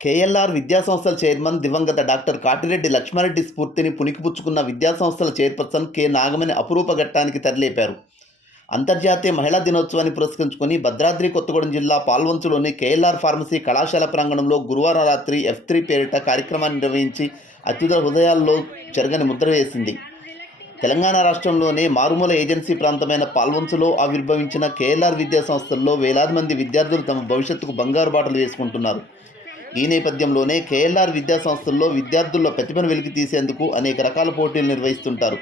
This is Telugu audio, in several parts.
కేఎల్ఆర్ విద్యాసంస్థల చైర్మన్ దివంగత డాక్టర్ కాటిరెడ్డి లక్ష్మారెడ్డి స్ఫూర్తిని పుణికిపుచ్చుకున్న విద్యాసంస్థల చైర్పర్సన్ కె నాగమణి అపురూప ఘట్టానికి తరలిపారు అంతర్జాతీయ మహిళా దినోత్సవాన్ని పురస్కరించుకుని భద్రాద్రి కొత్తగూడెం జిల్లా పాల్వంచులోని కేఎల్ఆర్ ఫార్మసీ కళాశాల ప్రాంగణంలో గురువారం రాత్రి ఎఫ్ త్రీ పేరిట కార్యక్రమాన్ని నిర్వహించి అత్యుత హృదయాల్లో చెరగని ముద్ర వేసింది. తెలంగాణ రాష్ట్రంలోనే మారుమూల ఏజెన్సీ ప్రాంతమైన పాల్వంచులో ఆవిర్భవించిన కేఎల్ఆర్ విద్యాసంస్థల్లో వేలాది మంది విద్యార్థులు తమ భవిష్యత్తుకు బంగారు బాటలు వేసుకుంటున్నారు. ఈ నేపథ్యంలోనే కేఎల్ఆర్ విద్యాసంస్థల్లో విద్యార్థుల్లో ప్రతిభను వెలికి తీసేందుకు అనేక రకాల పోటీలు నిర్వహిస్తుంటారు.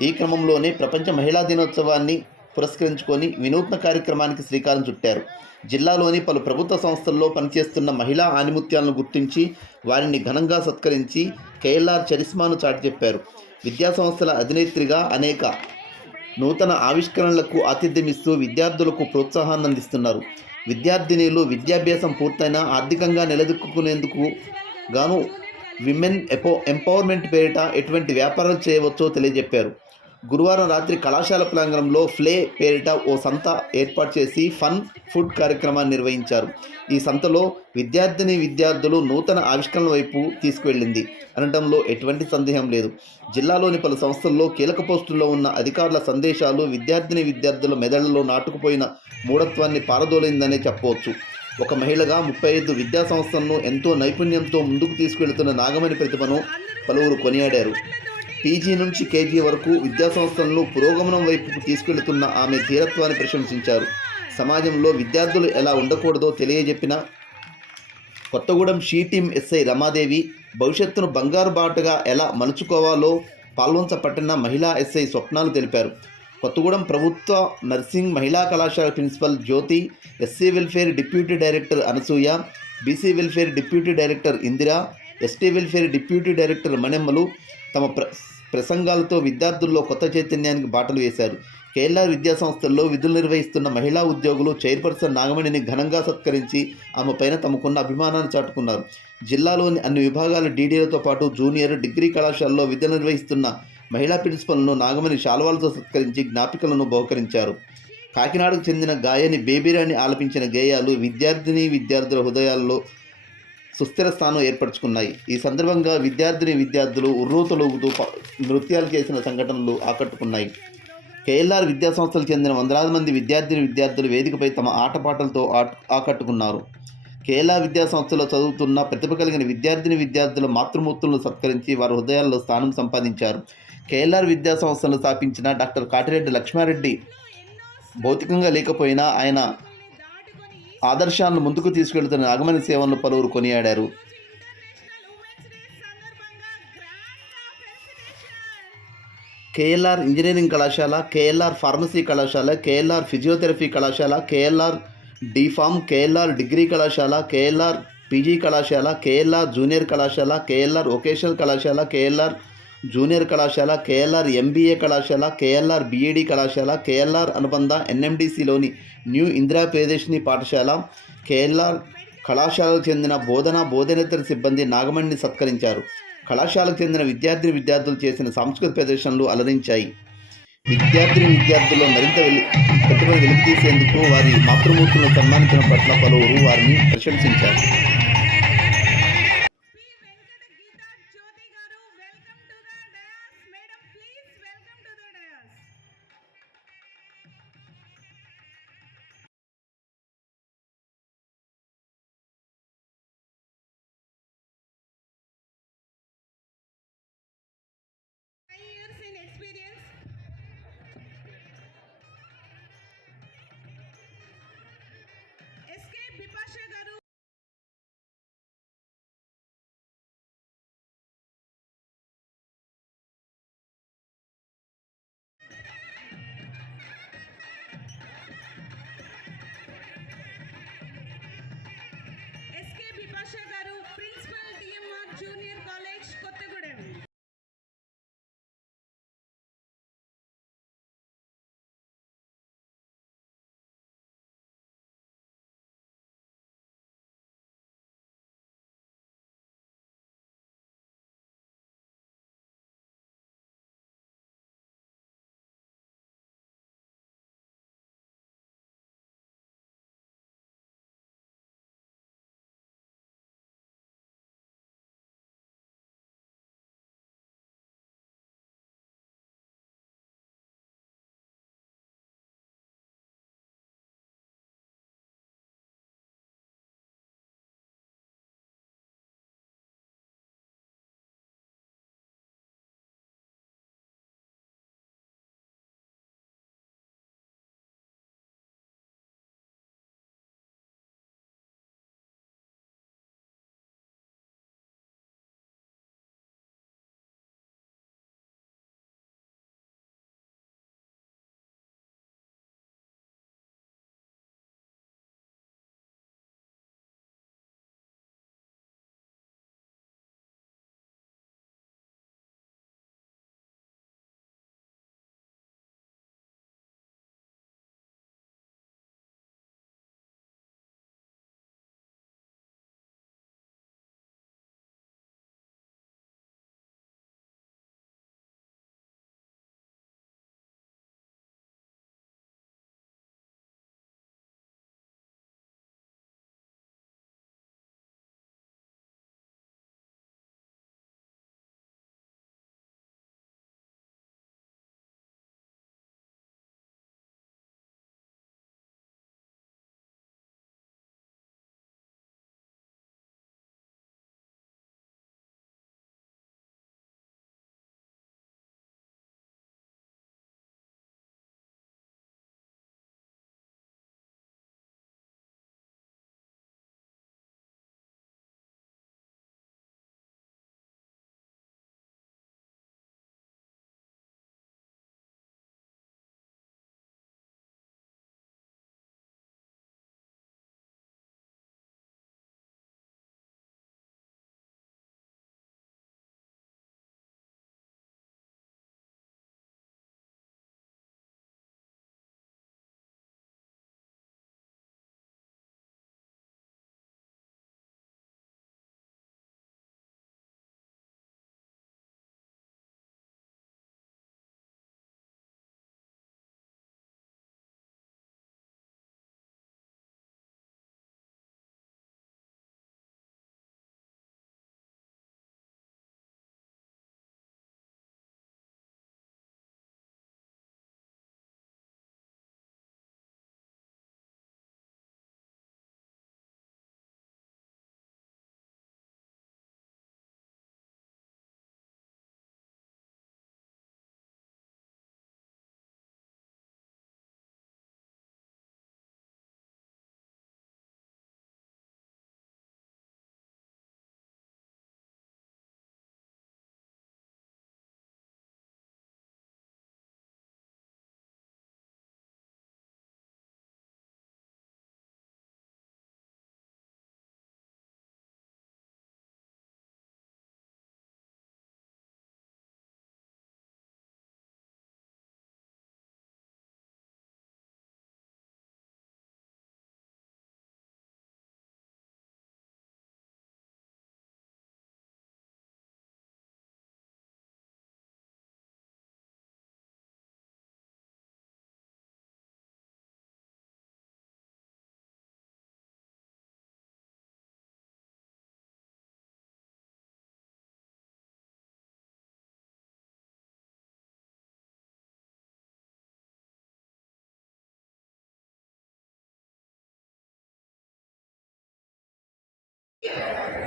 ఈ క్రమంలోనే ప్రపంచ మహిళా దినోత్సవాన్ని పురస్కరించుకొని వినూత్న కార్యక్రమానికి శ్రీకారం చుట్టారు. జిల్లాలోని పలు ప్రభుత్వ సంస్థల్లో పనిచేస్తున్న మహిళా ఆనిముత్యాలను గుర్తించి వారిని ఘనంగా సత్కరించి కేఎల్ఆర్ చరిస్మాను చాటి చెప్పారు. విద్యాసంస్థల అధినేత్రిగా అనేక నూతన ఆవిష్కరణలకు ఆతిథ్యమిస్తూ విద్యార్థులకు ప్రోత్సాహాన్ని అందిస్తున్నారు. విద్యార్థినీలు విద్యాభ్యాసం పూర్తయినా ఆర్థికంగా నిలదొక్కునేందుకు గాను విమెన్ ఎపో ఎంపవర్మెంట్ పేరిట ఎటువంటి వ్యాపారాలు చేయవచ్చో తెలియజెప్పారు. గురువారం రాత్రి కళాశాల ప్రాంగణంలో ఫ్లే పేరిట ఓ సంత ఏర్పాటు చేసి ఫన్ ఫుడ్ కార్యక్రమాన్ని నిర్వహించారు. ఈ సంతలో విద్యార్థిని విద్యార్థులు నూతన ఆవిష్కరణల వైపు తీసుకువెళ్ళింది. అనడంలో ఎటువంటి సందేహం లేదు. జిల్లాలోని పలు సంస్థల్లో కీలక పోస్టుల్లో ఉన్న అధికారుల సందేశాలు విద్యార్థిని విద్యార్థుల మెదళ్ళలో నాటుకుపోయిన మూఢత్వాన్ని పారదోలిందనే చెప్పవచ్చు. ఒక మహిళగా ముప్పై ఐదు విద్యా సంస్థలను ఎంతో నైపుణ్యంతో ముందుకు తీసుకెళ్తున్న నాగమణి ప్రతిభను పలువురు కొనియాడారు. పీజీ నుంచి కేజీ వరకు విద్యా సంస్థలను పురోగమనం వైపుకు తీసుకెళ్తున్న ఆమె ధీరత్వాన్ని ప్రశంసించారు. సమాజంలో విద్యార్థులు ఎలా ఉండకూడదో తెలియజెప్పిన Kothagudem she team SI Ramadevi భవిష్యత్తును బంగారు బాటగా ఎలా మలుచుకోవాలో పాల్వంచపట్టిన మహిళా ఎస్ఐ స్వప్నాలు తెలిపారు. కొత్తగూడెం ప్రభుత్వ నర్సింగ్ మహిళా కళాశాల principal Jyothi SC welfare deputy director Anasuya BC welfare deputy director Indira ST welfare deputy director మణెమ్మలు తమ ప్ర ప్రసంగాలతో విద్యార్థుల్లో కొత్త చైతన్యానికి బాటలు వేశారు. కేఎల్ఆర్ విద్యా సంస్థల్లో విధులు నిర్వహిస్తున్న మహిళా ఉద్యోగులు చైర్పర్సన్ నాగమణిని ఘనంగా సత్కరించి ఆమె పైన తమకున్న అభిమానాన్ని చాటుకున్నారు. జిల్లాలోని అన్ని విభాగాల డీడీలతో పాటు జూనియర్ డిగ్రీ కళాశాలలో విధులు నిర్వహిస్తున్న మహిళా ప్రిన్సిపల్ను నాగమణి శాల్వాలతో సత్కరించి జ్ఞాపికలను బహుకరించారు. కాకినాడకు చెందిన గాయని బేబీరాణి ఆలపించిన గేయాలు విద్యార్థిని విద్యార్థుల హృదయాల్లో సుస్థిర స్థానం ఏర్పరచుకున్నాయి. ఈ సందర్భంగా విద్యార్థిని విద్యార్థులు ఉర్రూతలూగుతూ నృత్యాలు చేసిన సంఘటనలు ఆకట్టుకున్నాయి. కేఎల్ఆర్ విద్యాసంస్థలకు చెందిన వందలాది మంది విద్యార్థిని విద్యార్థులు వేదికపై తమ ఆటపాటలతో ఆకట్టుకున్నారు. కేఎల్ఆర్ విద్యాసంస్థలో చదువుతున్న ప్రతిభ కలిగిన విద్యార్థిని విద్యార్థుల మాతృమూర్తులను సత్కరించి వారి హృదయాల్లో స్థానం సంపాదించారు. కేఎల్ఆర్ విద్యాసంస్థను స్థాపించిన డాక్టర్ కాటిరెడ్డి లక్ష్మారెడ్డి భౌతికంగా లేకపోయినా ఆయన ఆదర్శాలను ముందుకు తీసుకెళ్తున్న నాగమణి సేవలను పలువురు కొనియాడారు. కేఎల్ఆర్ ఇంజనీరింగ్ కళాశాల కేఎల్ఆర్ ఫార్మసీ కళాశాల కేఎల్ఆర్ ఫిజియోథెరపీ కళాశాల KLR D Pharm KLR degree కళాశాల కేఎల్ఆర్ పీజీ కళాశాల కేఎల్ఆర్ జూనియర్ కళాశాల కేఎల్ఆర్ వొకేషనల్ కళాశాల కేఎల్ఆర్ జూనియర్ కళాశాల కేఎల్ఆర్ ఎంబీఏ కళాశాల కేఎల్ఆర్ బీఈడి కళాశాల కేఎల్ఆర్ అనుబంధ ఎన్ఎండిసిలోని న్యూ ఇందిరా ప్రియదర్శిని పాఠశాల కేఎల్ఆర్ కళాశాలకు చెందిన బోధన బోధనేతర సిబ్బంది నాగమణిని సత్కరించారు. కళాశాలకు చెందిన విద్యార్థిని విద్యార్థులు చేసిన సాంస్కృతిక ప్రదర్శనలు అలరించాయి. విద్యార్థిని విద్యార్థుల్లో మరింత వెలి ప్రతిభను వెలికితీసేందుకు వారి మాతృమూర్తులను సన్మానించడం పట్ల పలువురు వారిని ప్రశంసించారు.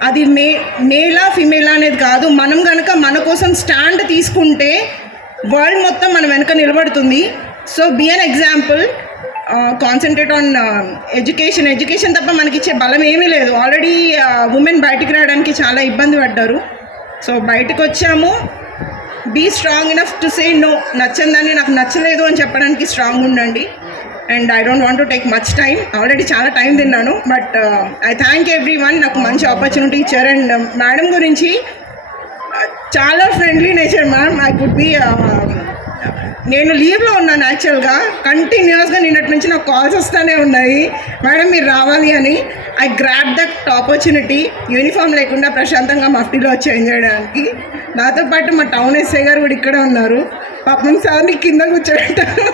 అది మే మేలా ఫిమేలా అనేది కాదు. మనం కనుక మన కోసం స్టాండ్ తీసుకుంటే వరల్డ్ మొత్తం మన వెనుక నిలబడుతుంది. So be an example concentrate on education education తప్ప మనకి ఇచ్చే బలం ఏమీ లేదు. ఆల్రెడీ ఉమెన్ బయటికి రావడానికి చాలా ఇబ్బంది పడ్డారు. సో బయటకు వచ్చాము be strong enough to say no నచ్చందని నాకు నచ్చలేదు అని చెప్పడానికి స్ట్రాంగ్ ఉండండి. And I don't want to take much time already చాలా టైం తిన్నాను but uh, I thank everyone నాకు మంచి ఆపర్చునిటీ ఇచ్చారు. అండ్ uh, మేడం గురించి uh, చాలా friendly nature ma'am I could be నేను లీవ్లో ఉన్నాను యాక్చువల్గా కంటిన్యూస్గా నిన్నటి నుంచి నాకు కాల్స్ వస్తూనే ఉన్నాయి. మేడం మీరు రావాలి అని. I grab that opportunity uniform లేకుండా ప్రశాంతంగా మఫ్టీలో వచ్చి చేయడానికి నాతో పాటు మా టౌన్ ఎస్ఐ గారు కూడా ఇక్కడే ఉన్నారు. పాపం సార్ని కింద కూర్చోబెట్టారు.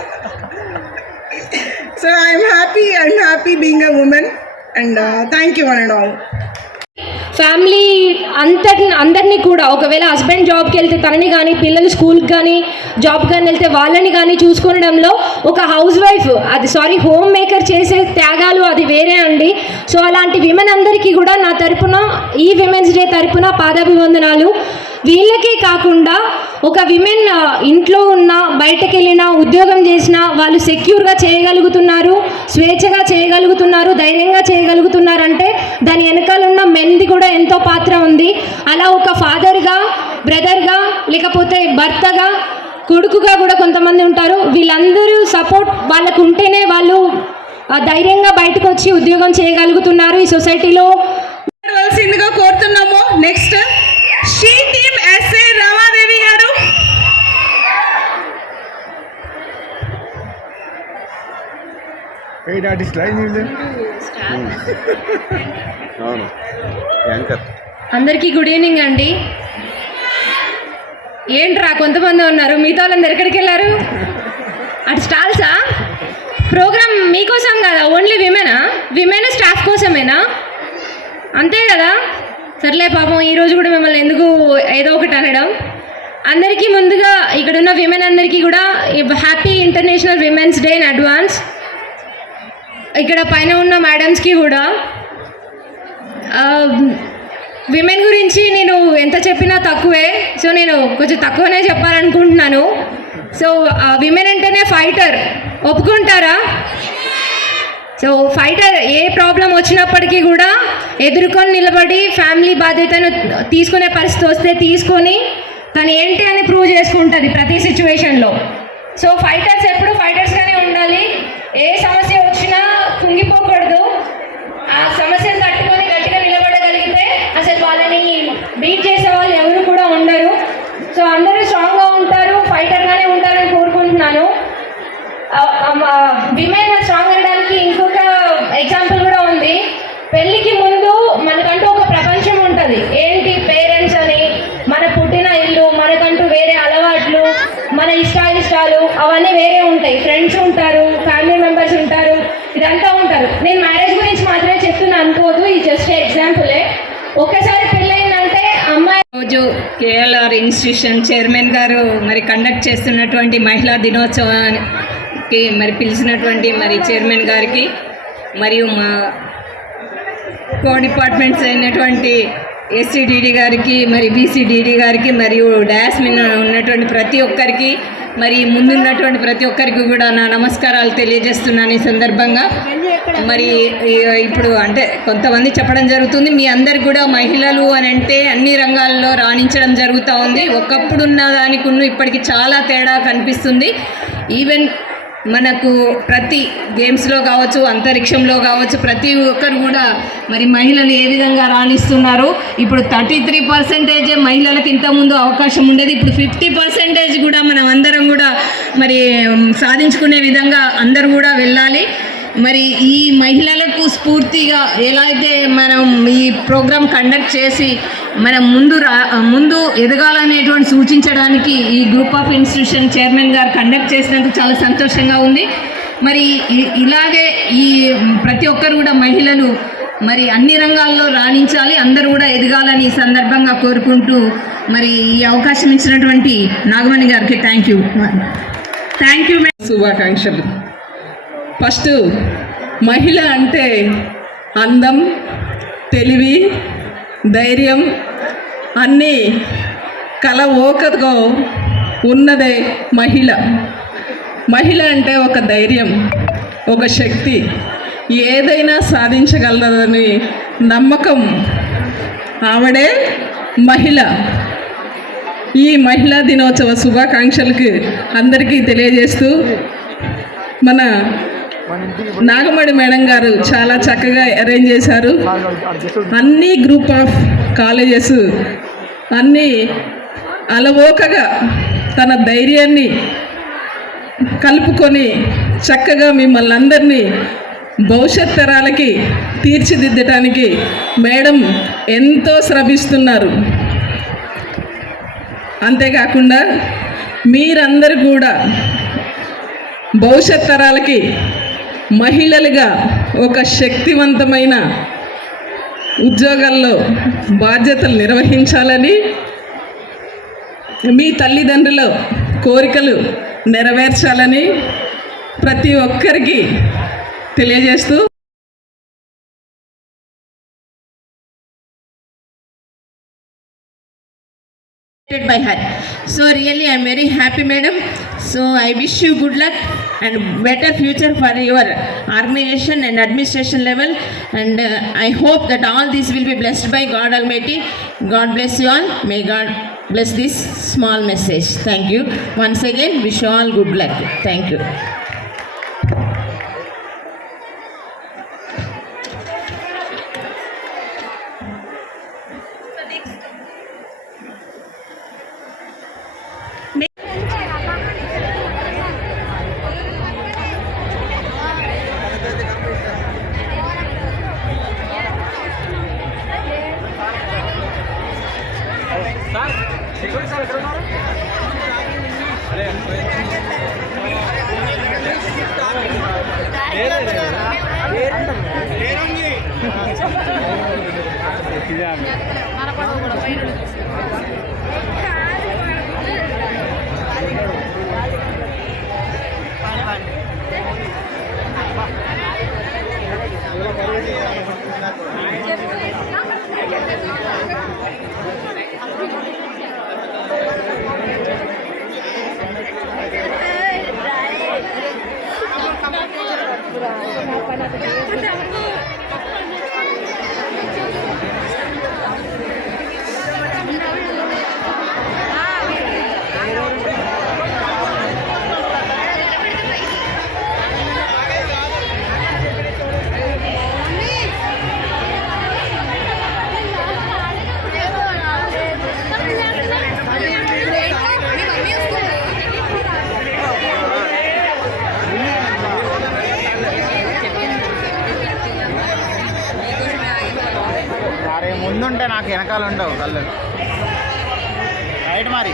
So I'm happy I'm happy being a women and thank you one and all family అంతటి అందరినీ కూడా ఒకవేళ హస్బెండ్ జాబ్కి వెళ్తే తనని కానీ పిల్లలు స్కూల్కి కానీ జాబ్ కానీ వెళ్తే వాళ్ళని కానీ చూసుకోవడంలో ఒక హౌస్ వైఫ్ అది సారీ హోమ్ మేకర్ చేసే త్యాగాలు అది వేరే అండి సో అలాంటి విమెన్ అందరికీ కూడా నా తరపున ఈ విమెన్స్ డే తరపున పాదాభివందనాలు వీళ్ళకే కాకుండా ఒక విమెన్ ఇంట్లో ఉన్న బయటకు వెళ్ళినా ఉద్యోగం చేసినా వాళ్ళు సెక్యూర్గా చేయగలుగుతున్నారు స్వేచ్ఛగా చేయగలుగుతున్నారు ధైర్యంగా చేయగలుగుతున్నారు అంటే దాని వెనకాల ఉన్న మెన్ది కూడా ఎంతో పాత్ర ఉంది. అలా ఒక ఫాదర్గా బ్రదర్గా లేకపోతే భర్తగా కొడుకుగా కూడా కొంతమంది ఉంటారు. వీళ్ళందరూ సపోర్ట్ వాళ్ళకు ఉంటేనే వాళ్ళు ధైర్యంగా బయటకు వచ్చి ఉద్యోగం చేయగలుగుతున్నారు ఈ సొసైటీలో. కోరుతున్నాము. Next she team SA Ramadevi garu paid artist line అవును. యాంకర్. అందరికీ గుడ్ ఈవినింగ్ అండి. ఏంట్రా కొంతమంది ఉన్నారు మిగతా వాళ్ళందరు ఎక్కడికి వెళ్ళారు? అటు స్టాల్సా? ప్రోగ్రామ్ మీకోసం కదా? ఓన్లీ విమెనా? విమెన్ స్టాఫ్ కోసమేనా? అంతే కదా? సర్లే పాపం ఈరోజు కూడా మిమ్మల్ని ఎందుకు ఏదో ఒకటి అనడం? అందరికీ ముందుగా ఇక్కడున్న విమెన్ అందరికీ కూడా happy international women's day in advance. ఇక్కడ పైన ఉన్న మేడమ్స్కి కూడా విమెన్ గురించి నేను ఎంత చెప్పినా తక్కువే. సో నేను కొంచెం తక్కువనే చెప్పాలనుకుంటున్నాను. సో విమెన్ అంటేనే ఫైటర్. ఒప్పుకుంటారా? సో ఫైటర్ ఏ ప్రాబ్లం వచ్చినప్పటికీ కూడా ఎదుర్కొని నిలబడి ఫ్యామిలీ బాధ్యతను తీసుకునే పరిస్థితి వస్తే తీసుకొని తను ఏంటి అని ప్రూవ్ చేసుకుంటుంది ప్రతి సిచ్యువేషన్లో. సో ఫైటర్స్ ఎప్పుడు ఫైటర్స్గానే ఉండాలి. ఏ సమస్య వచ్చినా కుంగిపోకూడదు. ఆ సమస్యను తట్టుకొని గట్టిగా నిలబడగలిగితే అసలు వాళ్ళని బీట్ చేసే వాళ్ళు ఎవరు కూడా ఉండరు. సో అందరూ స్ట్రాంగ్గా ఉంటారు ఫైటర్గానే ఉంటారని కోరుకుంటున్నాను. విమెన్ స్ట్రాంగ్ అవ్వడానికి ఇంకొక ఎగ్జాంపుల్ కూడా ఉంది. పెళ్ళికి ముందు మనకంటూ ఒక ప్రపంచం ఉంటుంది. ఏంటి పేరెంట్స్ అని? మన పుట్టిన ఇల్లు మనకంటూ వేరే అలవాట్లు మన ఇష్టాలు అవన్నీ వేరే ఉంటాయి. ఫ్రెండ్స్ ఉంటారు ఫ్యామిలీ మెంబర్స్ ఉంటారు. ఇదంతా ఉంటారు. నేను మ్యారేజ్ గురించి మాత్రమే చెప్తున్నా అనుకోదు ఇది జస్ట్ ఎగ్జాంపులే ఒకసారి పెళ్ళయిందంటే అమ్మాయి రోజు కేఎల్ఆర్ ఇన్స్టిట్యూషన్ చైర్మన్ గారు మరి కండక్ట్ చేస్తున్నటువంటి మహిళా దినోత్సవానికి మరి పిలిచినటువంటి మరి చైర్మన్ గారికి మరియు మా కో డిపార్ట్మెంట్స్ అయినటువంటి ఎస్సీడీడీ గారికి మరి బీసీడీడీ గారికి మరియు డాస్మిన్ ఉన్నటువంటి ప్రతి ఒక్కరికి మరి ముందున్నటువంటి ప్రతి ఒక్కరికి కూడా నా నమస్కారాలు తెలియజేస్తున్నాను ఈ సందర్భంగా. మరి ఇప్పుడు అంటే కొంతమంది చెప్పడం జరుగుతుంది మీ అందరికి కూడా మహిళలు అని అంటే అన్ని రంగాల్లో రాణించడం జరుగుతూ ఉంది. ఒకప్పుడున్న దానికి ఇప్పటికి చాలా తేడా కనిపిస్తుంది. ఈవెన్ మనకు ప్రతి గేమ్స్లో కావచ్చు అంతరిక్షంలో కావచ్చు ప్రతి ఒక్కరు కూడా మరి మహిళలు ఏ విధంగా రాణిస్తున్నారు? ఇప్పుడు థర్టీ త్రీ పర్సెంటేజే మహిళలకు ఇంతకుముందు అవకాశం ఉండేది. ఇప్పుడు ఫిఫ్టీ పర్సెంటేజ్ కూడా మనం అందరం కూడా మరి సాధించుకునే విధంగా అందరూ కూడా వెళ్ళాలి. మరి ఈ మహిళలకు స్ఫూర్తిగా ఎలా అయితే మనం ఈ ప్రోగ్రాం కండక్ట్ చేసి మనం ముందు రా ముందు ఎదగాలనేటువంటి సూచించడానికి ఈ group of institution chairman garu conduct చేసినందుకు చాలా సంతోషంగా ఉంది. మరి ఇ- ఇలాగే ఈ ప్రతి ఒక్కరు కూడా మహిళలు మరి అన్ని రంగాల్లో రాణించాలి అందరూ కూడా ఎదగాలని ఈ సందర్భంగా కోరుకుంటూ మరి ఈ అవకాశం ఇచ్చినటువంటి నాగమణి గారికి థ్యాంక్ యూ థ్యాంక్ యూ శుభాకాంక్షలు. ఫస్ట్ మహిళ అంటే అందం తెలివి ధైర్యం అన్నీ కల ఓకతో ఉన్నదే మహిళ. మహిళ అంటే ఒక ధైర్యం ఒక శక్తి. ఏదైనా సాధించగలదని నమ్మకం ఆవిడే మహిళ. ఈ మహిళా దినోత్సవ శుభాకాంక్షలకు అందరికీ తెలియజేస్తూ మన నాగమణి మేడం గారు చాలా చక్కగా అరేంజ్ చేశారు. అన్ని గ్రూప్ ఆఫ్ కాలేజెస్ అన్నీ అలవోకగా తన ధైర్యాన్ని కలుపుకొని చక్కగా మిమ్మల్ని అందరినీ భవిష్యత్ తరాలకి తీర్చిదిద్దటానికి మేడం ఎంతో శ్రమిస్తున్నారు. అంతేకాకుండా మీరందరూ కూడా భవిష్యత్ తరాలకి మహిళలుగా ఒక శక్తివంతమైన ఉద్యోగాల్లో బాధ్యతలు నిర్వహించాలని మీ తల్లిదండ్రుల కోరికలు నెరవేర్చాలని ప్రతి ఒక్కరికి తెలియజేస్తూ by her. So really I am very happy madam. So I wish you good luck and better future for your organization and administration level and uh, I hope that all this will be blessed by God Almighty. God bless you all. May God bless this small message. Thank you. Once again wish you all good luck. Thank you. ఉంటే నాకు వెనకాల ఉండవు కళ్ళు. రైట్ మరి?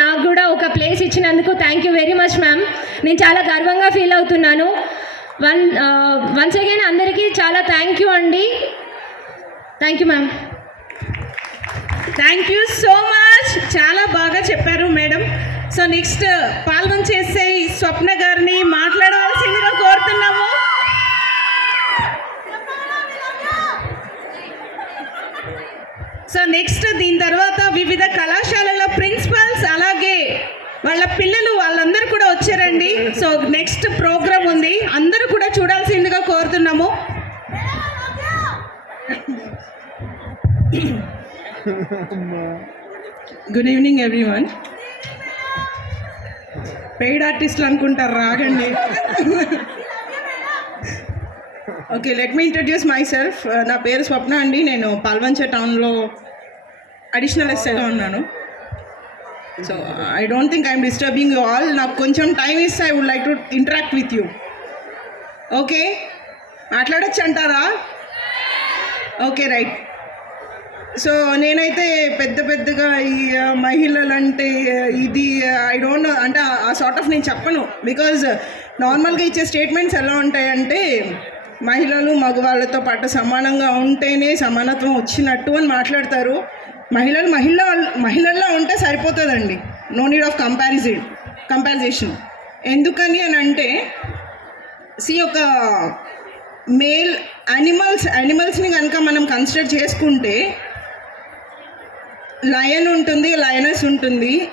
నాకు కూడా ఒక ప్లేస్ ఇచ్చినందుకు thank you very much ma'am నేను చాలా గర్వంగా ఫీల్ అవుతున్నాను. వన్ వన్స్ అగైన్ అందరికీ చాలా థ్యాంక్ యూ అండి. Thank you ma'am thank you so much చాలా బాగా చెప్పారు మేడం. సో నెక్స్ట్ uh, పాల్గొని చేసే స్వప్న గారిని మాట్లాడవలసిందిగా కోరుతున్నాము. సో నెక్స్ట్ దీని తర్వాత వివిధ కళాశాలల వాళ్ళ పిల్లలు వాళ్ళందరూ కూడా వచ్చారండి. సో నెక్స్ట్ ప్రోగ్రామ్ ఉంది. అందరూ కూడా చూడాల్సిందిగా కోరుతున్నాము. గుడ్ ఈవినింగ్ ఎవ్రీవన్ పెయిడ్ ఆర్టిస్ట్లు అనుకుంటారు రాగండి. Okay let me introduce myself నా పేరు స్వప్న అండి. నేను పాల్వంచ టౌన్లో అడిషనల్ ఎస్ఐగా ఉన్నాను. So I don't think I'm disturbing you all నాకు కొంచెం టైం ఇస్తే I would like to interact with you okay మాట్లాడచ్చు అంటారా? ఓకే రైట్ సో నేనైతే పెద్ద పెద్దగా ఈ మహిళలు అంటే ఇది ఐ డోంట్ నో అంటే ఆ- ఆ సార్ట్ ఆఫ్ నేను చెప్పను. బికాజ్ నార్మల్గా uh, ఇచ్చే స్టేట్మెంట్స్ ఎలా ఉంటాయంటే మహిళలు మగవాళ్ళతో పాటు సమానంగా ఉంటేనే సమానత్వం వచ్చినట్టు అని మాట్లాడతారు. మహిళలు మహిళ మహిళల్లో ఉంటే సరిపోతుందండి. నో నీడ్ ఆఫ్ కంపారిజన్ కంపారిజేషన్ ఎందుకని అని అంటే సి ఒక మేల్ అనిమల్స్ యానిమల్స్ని కనుక మనం కన్సిడర్ చేసుకుంటే లయన్ ఉంటుంది లయనస్ ఉంటుంది.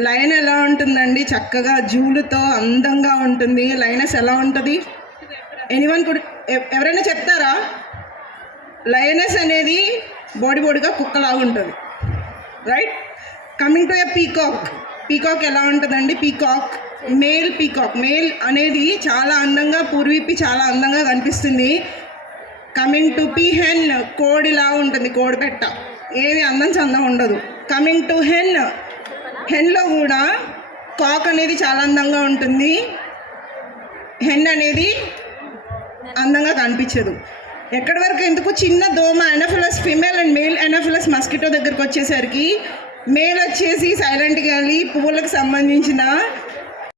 లయన్ ఎలా ఉంటుందండి? చక్కగా జూలుతో అందంగా ఉంటుంది. లయనస్ ఎలా ఉంటుంది? ఎనీవన్ కూడా ఎవరైనా చెప్తారా? లయనస్ అనేది బోడి బోడిగా కుక్కలాగా ఉంటుంది right coming to a peacock peacock ఎలా ఉంటుందండి? పీకాక్ మేల్ పీకాక్ మేల్ అనేది చాలా అందంగా పూర్వీపి చాలా అందంగా కనిపిస్తుంది. కమింగ్ టు పీ హెన్ కోడిలా ఉంటుంది కోడి పెట్ట. ఏది అందం చందం ఉండదు. కమింగ్ టు హెన్ హెన్లో కూడా కాక్ అనేది చాలా అందంగా ఉంటుంది. హెన్ అనేది అందంగా కనిపించదు. ఎక్కడి వరకు ఎందుకు? చిన్న దోమ anopheles female and male anopheles mosquito దగ్గరకు వచ్చేసరికి మేల్ వచ్చేసి సైలెంట్ గాలి పువ్వులకు సంబంధించిన